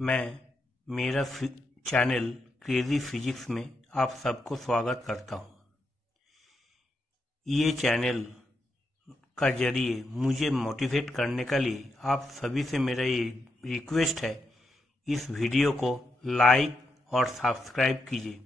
मैं मेरा channel crazy physics में आप सबको स्वागत करता हूँ। ये चैनल का जरिए मुझे मोटिवेट करने के लिए आप सभी से मेरा ये रिक्वेस्ट है, इस वीडियो को लाइक और सब्सक्राइब कीजिए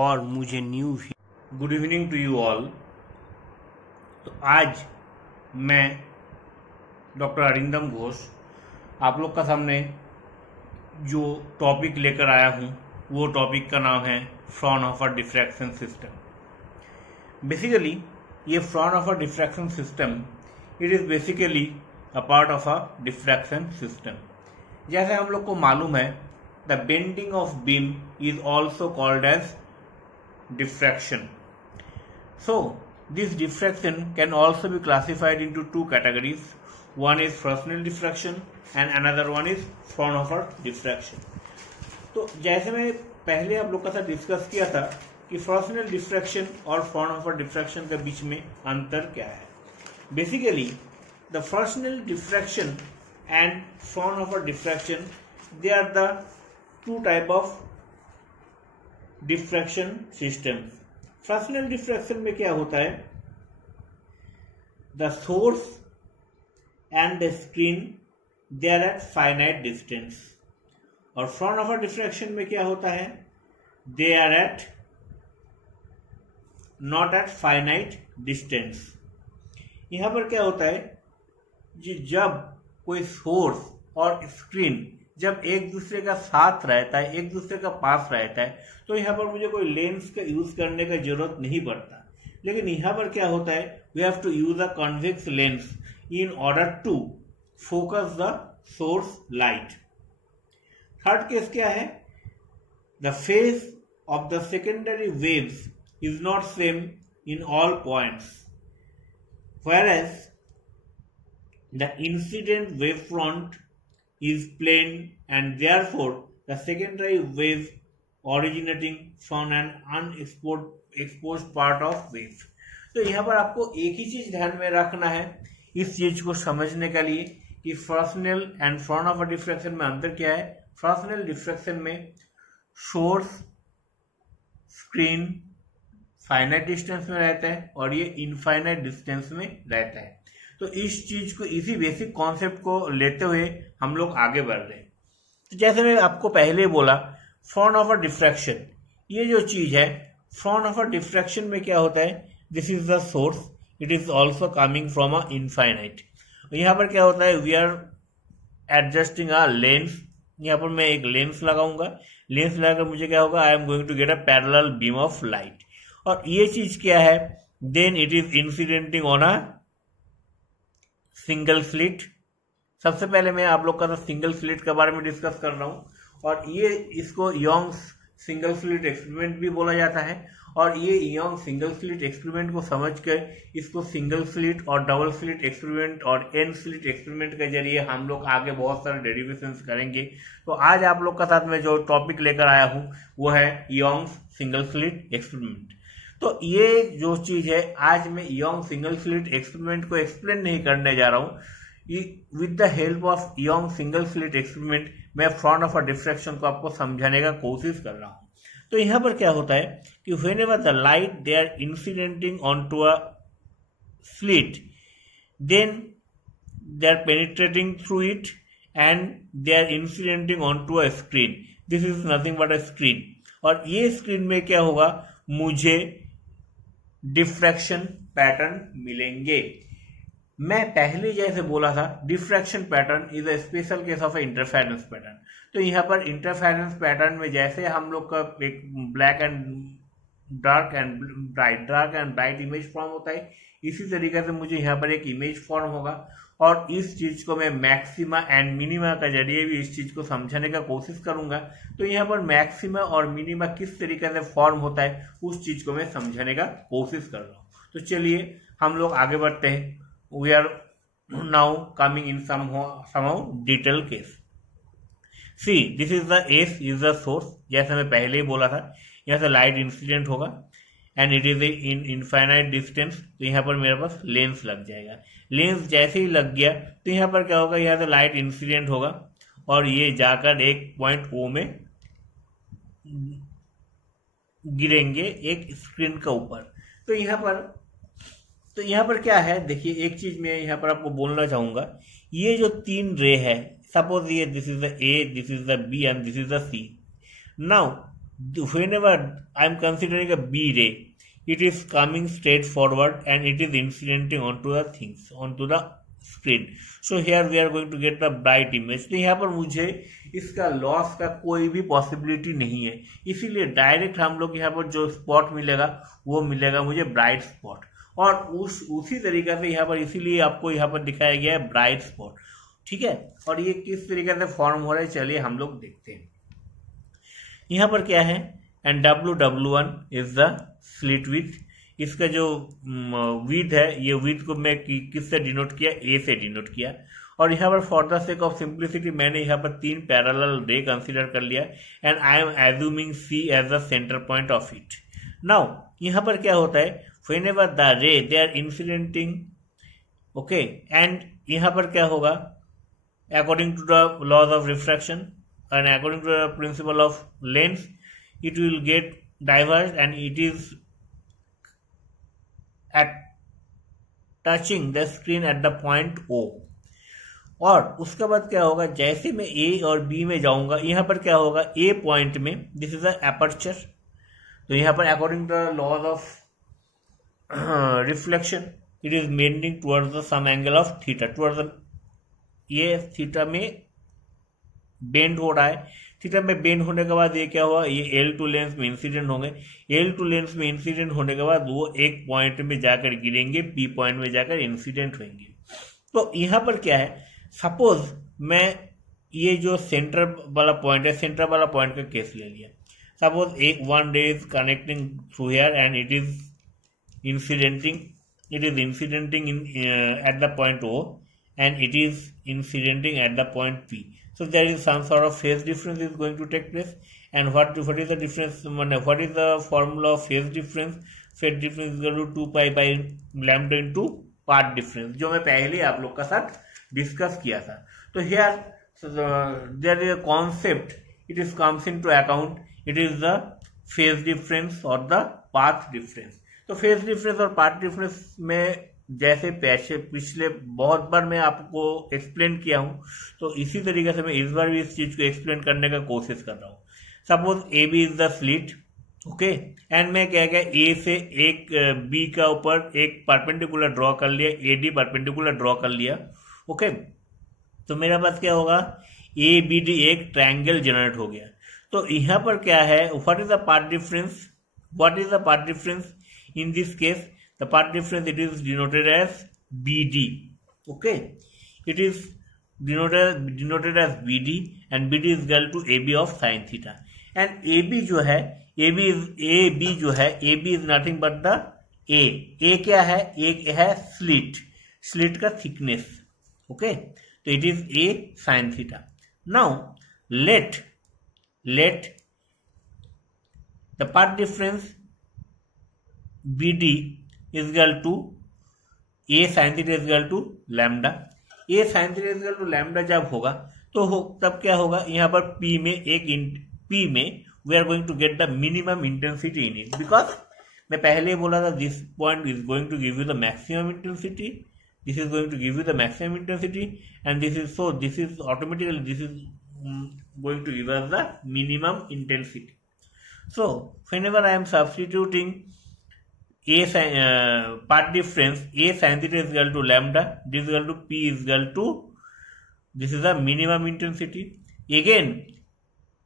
और मुझे good evening to you all. तो आज मैं डॉक्टर अरिंदम घोष आप लोग का सामने जो टॉपिक लेकर आया हूँ वो टॉपिक का नाम है फ्रॉनहोफर डिफ्रैक्शन सिस्टम। बेसिकली ये Fraunhofer diffraction system it is basically a part of a diffraction system. जैसे हम लोग को मालूम है the bending of beam is also called as diffraction. So this diffraction can also be classified into two categories. One is Fresnel diffraction and another one is Fraunhofer diffraction। तो जैसे मैं पहले आप लोग का साथ डिस्कस किया था कि Fresnel diffraction और Fraunhofer diffraction के बीच में अंतर क्या है। Basically the Fresnel diffraction and Fraunhofer diffraction they are the two type of diffraction systems। Fresnel diffraction में क्या होता है, the source and the screen they are at finite distance। और Fraunhofer diffraction में क्या होता है, they are at not at finite distance। यहाँ पर क्या होता है कि जब कोई सोर्स और स्क्रीन जब एक दूसरे का साथ रहता है, एक दूसरे का पास रहता है, तो यहाँ पर मुझे कोई लेंस का यूज करने का जरूरत नहीं पड़ता। लेकिन यहाँ पर क्या होता है, we have to use a convex lens in order to focus the source light। Third case क्या है, the phase of the secondary waves is not same in all points, whereas the incident wavefront is plane and therefore the secondary wave originating from an unexposed part of wave। तो यहाँ पर आपको एक ही चीज ध्यान में रखना है इस चीज को समझने के लिए कि फ्रेस्नेल एंड फ्रॉनहोफर डिफ्रैक्शन में अंतर क्या है। फ्रेस्नेल डिफ्रैक्शन में सोर्स स्क्रीन फाइनाइट डिस्टेंस में रहता है और ये इनफाइनाइट डिस्टेंस में रहता है। तो इस चीज को, इसी बेसिक कॉन्सेप्ट को लेते हुए हम लोग आगे बढ़ रहे हैं। तो जैसे मैं आपको पहले बोला, फ्रॉनहोफर डिफ्रैक्शन ये जो चीज है, फ्रॉनहोफर डिफ्रैक्शन में क्या होता है, this is the source, it is also coming from a infinite. यहाँ पर क्या होता है, we are adjusting a lens. यहाँ पर मैं एक लेंस लगाऊंगा, लेंस लगाकर मुझे क्या होगा, I am going to get a parallel beam of light. और ये चीज क्या है, then it is incidenting on a single slit. सबसे पहले मैं आप लोग का सिंगल स्लिट के बारे में डिस्कस कर रहा हूँ, और ये इसको यंग्स सिंगल स्लिट एक्सपेरिमेंट भी बोला जाता है। और ये यंग सिंगल स्लिट एक्सपेरिमेंट को समझकर इसको सिंगल स्लिट और डबल स्लिट एक्सपेरिमेंट और एन स्लिट एक्सपेरिमेंट के जरिए हम लोग आगे बहुत सारे डेरिवेशंस करेंगे। तो आज आप लोग का साथ में जो टॉपिक लेकर आया हूं वो है यंग सिंगल स्लिट एक्सपेरिमेंट। तो ये जो चीज है, आज मैं यंग सिंगल स्लिट एक्सपेरिमेंट को एक्सप्लेन नहीं करने जा रहा हूँ। With the help of young single slit experiment मैं फ्रॉनहोफर डिफ्रैक्शन को आपको समझाने का कोशिश कर रहा हूँ। तो यहाँ पर क्या होता है कि whenever the light they are incidenting onto a slit, then they are penetrating through it and they are incidenting onto a screen। This is nothing but a screen। और ये स्क्रीन में क्या होगा, मुझे डिफ्रैक्शन पैटर्न मिलेंगे। मैं पहले जैसे बोला था, diffraction pattern is a special case of interference pattern. तो यहाँ पर इंटरफेरेंस पैटर्न में जैसे हम लोग का एक black and dark and bright image form होता है, इसी तरीके से मुझे यहाँ पर एक इमेज फॉर्म होगा। और इस चीज को मैं मैक्सिमा एंड मिनिमा का जरिए भी इस चीज को समझाने का कोशिश करूंगा। तो यहाँ पर मैक्सिमा और मिनिमा किस तरीके से फॉर्म होता है उस चीज को मैं समझाने का कोशिश कर रहा हूँ। तो चलिए हम लोग आगे बढ़ते हैं। We are now coming in somehow detail case। See, this is the S is the source। जैसे मैं पहले ही बोला था, यहाँ से लाइट इंसिडेंट होगा and it is in infinite distance. तो यहाँ पर मेरे पास लेंस लग जाएगा। लेंस जैसे ही लग गया तो यहाँ पर क्या होगा, यहाँ से लाइट इंसिडेंट होगा और ये जाकर एक पॉइंट ओ में गिरेंगे एक स्क्रीन के ऊपर। तो यहाँ पर क्या है, देखिए एक चीज मैं यहाँ पर आपको बोलना चाहूंगा, ये जो 3 रे है, सपोज ये this is the A, this is the B and this is the C. Now whenever I am considering a B ray, it is coming straight forward and it is incidenting onto the things, onto the screen. So here we are going to get the bright image. तो यहाँ पर मुझे इसका loss का कोई भी possibility नहीं है, इसीलिए डायरेक्ट हम लोग यहाँ पर जो स्पॉट मिलेगा वो मिलेगा मुझे ब्राइट स्पॉट। और उसी तरीके से यहाँ पर इसीलिए आपको यहाँ पर दिखाया गया है ब्राइट स्पॉट, ठीक है। और ये किस तरीके से फॉर्म हो रहा है चलिए हम लोग देखते हैं। यहाँ पर क्या है, and W1 is the slit with, इसका जो विथ है, ये विथ को मैं किससे डिनोट किया, ए से डिनोट किया। और यहाँ पर for the sake of simplicity मैंने यहाँ पर 3 पैरेलल रे कंसीडर कर लिया and I am assuming C as the centre point of it. Now यहाँ पर क्या होता है, whenever the ray they are incidenting, okay, and यहाँ पर क्या होगा, according to the laws of refraction and according to the principle of lens, it will get diverged and it is at touching the screen at the point O। और उसके बाद क्या होगा, जैसे मैं A और B में जाऊंगा, यहाँ पर क्या होगा, A पॉइंट में दिस इज द एपर्चर, तो यहाँ पर according to the laws of reflection it is bending towards the some angle of theta, towards the, ये थीटा में बेंड हो रहा है। थीटा में बेंड होने के बाद ये क्या हुआ, ये L2 लेंस में इंसिडेंट होंगे, L2 लेंस में इंसिडेंट होने के बाद वो एक पॉइंट में जाकर गिरेंगे, P पॉइंट में जाकर इंसिडेंट होंगे। तो यहाँ पर क्या है, सपोज मैं ये जो सेंटर वाला पॉइंट है, सेंटर वाला पॉइंट का केस ले लिया। सपोज एक 1 ray is connecting through here and it is incidenting in at the point O and it is incidenting at the point P. So there is some sort of phase difference is going to take place. And what is the difference? What is the formula of phase difference? Phase difference is equal to 2 pi by lambda into path difference, जो मैं पहले आप लोग का साथ discuss किया था। तो here there is a concept, it is comes into account, it is the phase difference or the path difference। तो phase difference और path difference में जैसे पिछले बहुत बार मैं आपको एक्सप्लेन किया हूं, तो इसी तरीके से मैं इस बार भी इस चीज को एक्सप्लेन करने का कोशिश कर रहा हूं। Suppose A B is the slit, okay, and मैं क्या क्या ए से एक बी का ऊपर एक परपेंडिकुलर ड्रॉ कर लिया, ए डी परपेंडिकुलर ड्रॉ कर लिया, ओके। तो मेरे पास क्या होगा, ए बी डी एक ट्रायंगल जनरेट हो गया। तो यहाँ पर क्या है, what is the path difference, what is the path difference in this case, the path difference it is denoted as BD, okay, it is denoted as BD and BD is equal to AB of sin theta and AB जो है, AB जो है, AB is nothing but the A क्या है, एक है slit का thickness, okay, तो it is A sin theta। now let the path difference BD is equal to A sin theta is equal to lambda। A sin theta is equal to lambda जब होगा तो तब क्या होगा, यहाँ पर P में we are going to get the minimum intensity in it, because मैं पहले बोला था this point is going to give you the maximum intensity, this is going to give you the maximum intensity and this is automatically this is going to give us the minimum intensity। So whenever I am substituting path difference A sin theta is equal to lambda, this is equal to P is equal to, this is the minimum intensity। Again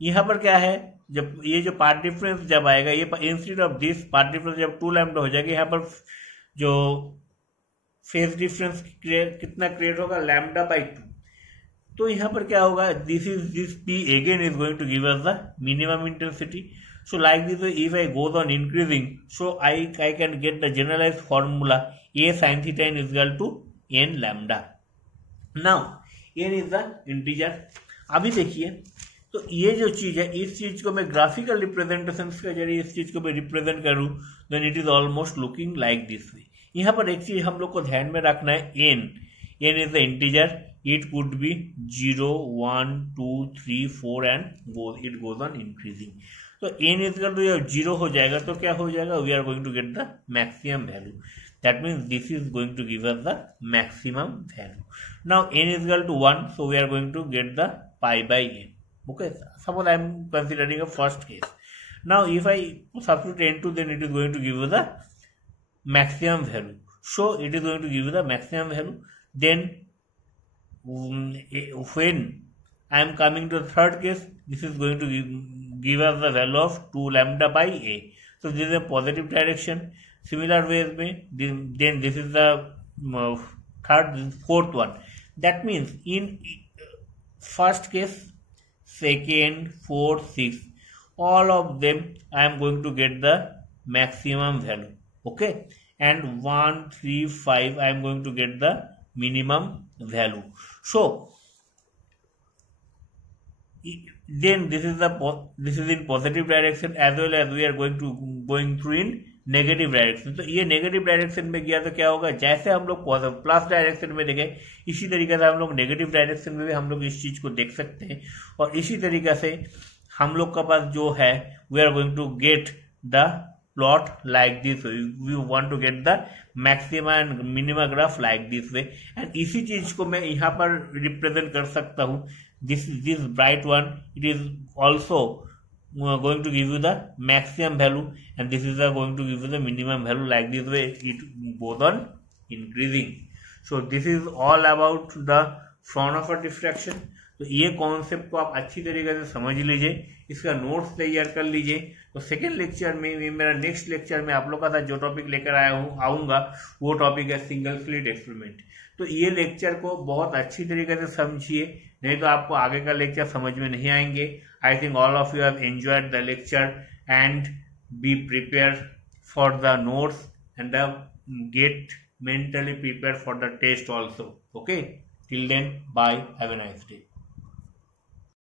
यहाँ पर क्या है, जब ये जो path difference जब आएगा, ये instead of this path difference जब 2 लैम्डा हो जाएगा, यहाँ पर जो फेज डिफरेंस कितना क्रिएट होगा, लैम्डा बाई 2। तो यहाँ पर क्या होगा, this P again is going to give us the minimum intensity। So like this way, if I goes on increasing, so I can get the generalized formula A sin theta n is equal to n lambda। Now n is the integer। अभी देखिए, तो ये जो चीज है, इस चीज को मैं ग्राफिकल रिप्रेजेंटेशन के जरिए इस चीज को मैं रिप्रेजेंट करूं, then it is almost looking like this way. यहाँ पर एक चीज हम लोग को ध्यान में रखना है, n is the integer, it could be 0, 1, 2, 3, 4 and it goes on increasing. तो n is equal to जब 0 हो जाएगा तो क्या हो जाएगा, we are going to get the maximum value. That means this is going to give us the maximum value. Now n is equal to 1, so we are going to get the pi by n. Okay, suppose I am considering a first case. Now if I substitute n2, then it is going to give you the maximum value. So it is going to give you the maximum value. Then when I am coming to the third case, this is going to give us the value of 2 lambda by a. So this is a positive direction. Similar ways में, then this is the fourth one. That means in first case, second, fourth, sixth, all of them I am going to get the maximum value. Okay, and 1, 3, 5 I am going to get the minimum value. So then this is in positive direction, as well as we are going through in negative direction. तो ये negative direction में गया तो क्या होगा, जैसे हम लोग प्लस डायरेक्शन में देखें, इसी तरीके से हम लोग नेगेटिव डायरेक्शन में भी हम लोग इस चीज को देख सकते हैं. और इसी तरीके से हम लोग का पास जो है, we are going to get the plot like this way. We want to get the maxima and minima graph like this way. And इसी चीज को मैं यहाँ पर रिप्रेजेंट कर सकता हूँ. This bright one, it is also going to give you the maximum value, and this is going to give you the minimum value. Like this way it goes on increasing. So this is all about the Fraunhofer diffraction. तो ये concept को आप अच्छी तरीके से समझ लीजिए, इसका नोट्स तैयार कर लीजिए. तो सेकेंड लेक्चर में, मेरा नेक्स्ट लेक्चर में आप लोग का साथ जो टॉपिक लेकर आऊंगा वो टॉपिक है सिंगल स्लिट एक्सपेरिमेंट. तो ये लेक्चर को बहुत अच्छी तरीके से समझिए, नहीं तो आपको आगे का लेक्चर समझ में नहीं आएंगे. I think all of you have enjoyed the lecture and be prepare for the notes and get mentally prepared for the test also. Okay, till then, bye, have a nice day.